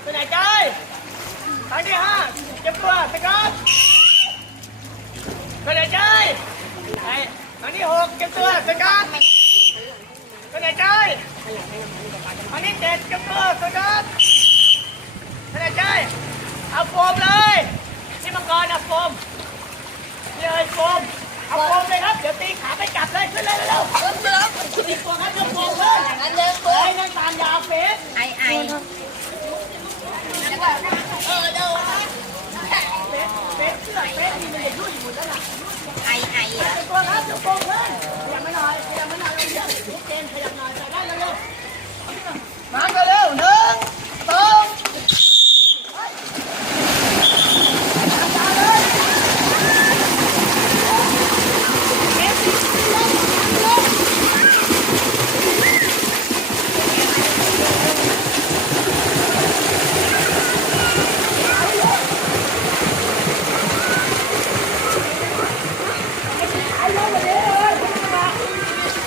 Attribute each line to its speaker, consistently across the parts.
Speaker 1: ไปไหนใจครั้งที่ห้าเก็บตัวสกัดไปไหนใจไปครั้งที่หกเก็บตัวสกัดไปไหนใจครั้งที่เจ็ดเก็บตัวสกัดไปไหนใจเอาโฟมเลยที่มังกรเอาโฟมเลยโฟมเอาโฟมเลยครับ เดี๋ยวตีขาไปจับเลยขึ้นเลยเร็วๆ
Speaker 2: เริ่มเริ่ม
Speaker 1: ติดตัวครับยกโฟมขึ้น
Speaker 2: งั้นเริ่ม
Speaker 1: เฮ้ยนั่งตามยาวเฟส
Speaker 2: ไอไอ
Speaker 1: เออเดี๋ยวเฟสเฟสเสื้อเฟสนี่มัน จะยุ่ยหมดแล้วล่ะ
Speaker 2: ไอไออะ
Speaker 1: ติดตัวครับยกโฟมขึ้นขยับมาหน่อยขยับมาหน่อยเราเยอะทุกเกมขยับหน่อยใส่ได้เร็วๆมากันเร็วหนึ่งสองเฮ้ยทำการเลยเฟสลงลง ไอ้ลงมาเลยเลย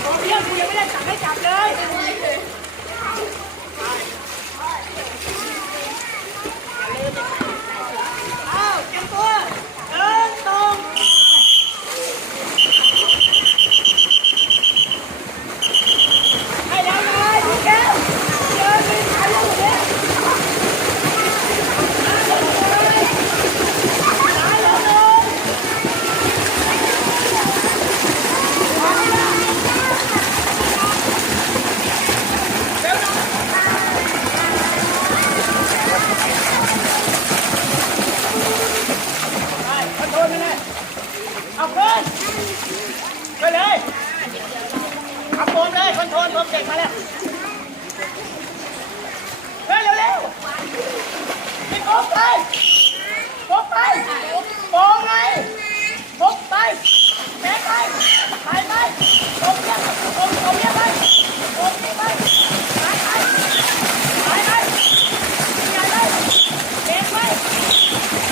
Speaker 1: ผมเที่ยวกูยังไม่ได้สั่งให้จับเลยอ้าวเตรียมตัวเดินตรงให้แล้วนะพี่แก้วเดินไปถ่ายรูปเลยถ่ายรูปเลย ไปคอนโทรลไปเลยเอาเพิ่นไปเลย ขับโฟมเลยคอนโทรลโฟมเด็กมาแล้วเฮ้ยเร็วๆพี่โฟมไปโฟมไปมไงโฟมไปแม่ไปไปไปโฟมเรียกโฟมโฟมเรียกไปโฟมเรียกไปไปไปไปไปใหญ่ไปเด็กไป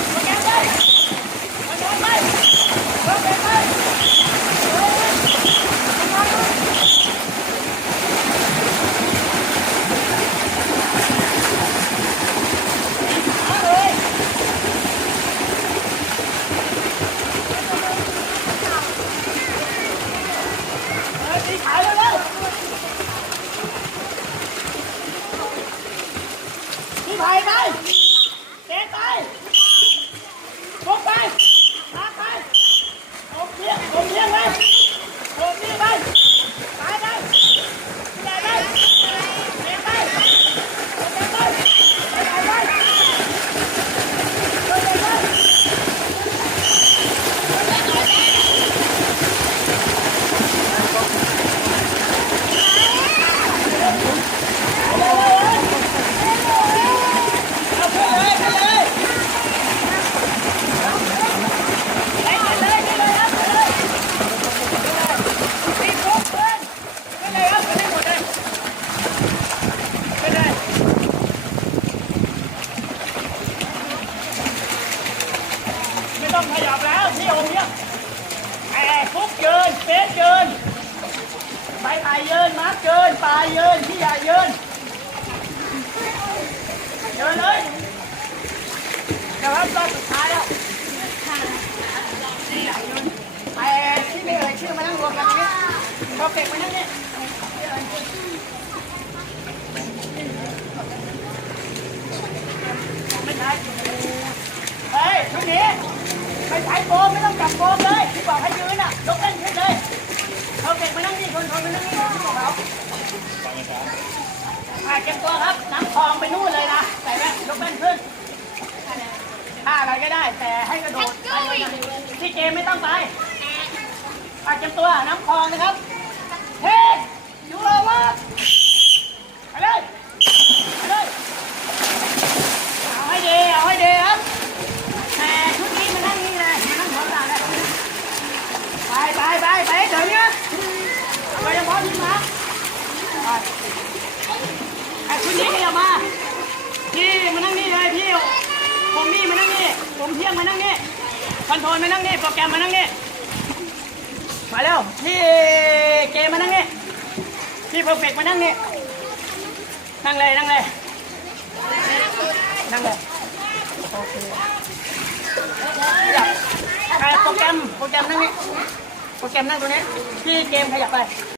Speaker 1: โอเคไป มันนอนไปเพิ่มไปไปเฮ้ยมันนอนไปเอาเลยเฮ้ยตีขายเร็วๆพี่ ไผ่ไปเจ๊ไป ลงไปลากไปผมเลี้ยงผมเลี้ยงไปผมเลี้ยงไปตายไปใหญ่ไปเลี้ยงไปเลี้ยงไปไปไหนไปไปไหนไปเอาขึ้นเลยขึ้นเลย ไปกันเลยไปเลยครับไปเลยรีบลุกขึ้นไปเลยครับไปเลยหมดเลยไปเลยไม่ ต้องขยับแล้วที่อมเนี่ยไอ้ฟุกยืนเฟสยืนใบไผ่เยืนมาร์คยืนปลายยืนที่ใหญ่เยืนเยืนเลยเดี๋ยวครับรอบสุดท้ายแล้วไอ้ที่ไม่เอ่ยชื่อมานั่งรวมกันตรงนี้พอเก็บมานั่งนี่ไม่ใช่เฮ้ยชุดนี้ ไม่ใช้โฟมไม่ต้องจับโฟมเลยที่บอกให้ยืนอะยกเล่นขึ้นเลยเขาเก็บมานั่งนี่คนคนมานั่งนี่ที่บอกเขาอ่าเก็บตัวครับน้ำคลองไปนู่นเลยนะใส่แว่นยกเล่นขึ้นท่าอะไรก็ได้ แต่ให้กระโดดไปเลยนะที่เกมไม่ต้องไปอาจจะตัวน้ำคลองนะครับเฮ้ยยูโรวัตไปเลยไปเลยเอาให้ดีเอาให้ดีครับแต่ชุดนี้มานั่งนี่เลยมานั่งท้องตาเลยไปไปไปไปให้ถึงนะโดยเฉพาะที่มา ไอ้ชุดนี้ก็อย่ามาพี่มานั่งนี่เลยพี่ผมนี่มานั่งนี่ผมเที่ยงมานั่งนี่คอนโทรลมานั่งนี่โปรแกรมมานั่งนี่มาเร็วพี่เกมมานั่งนี่พี่เพอร์เฟกมานั่งนี่นั่งเลยนั่งเลยนั่งเลยโอเคขยับอะโปรแกรมโปรแกรมนั่งนี่โปรแกรมนั่งตรงนี้พี่เกมขยับไป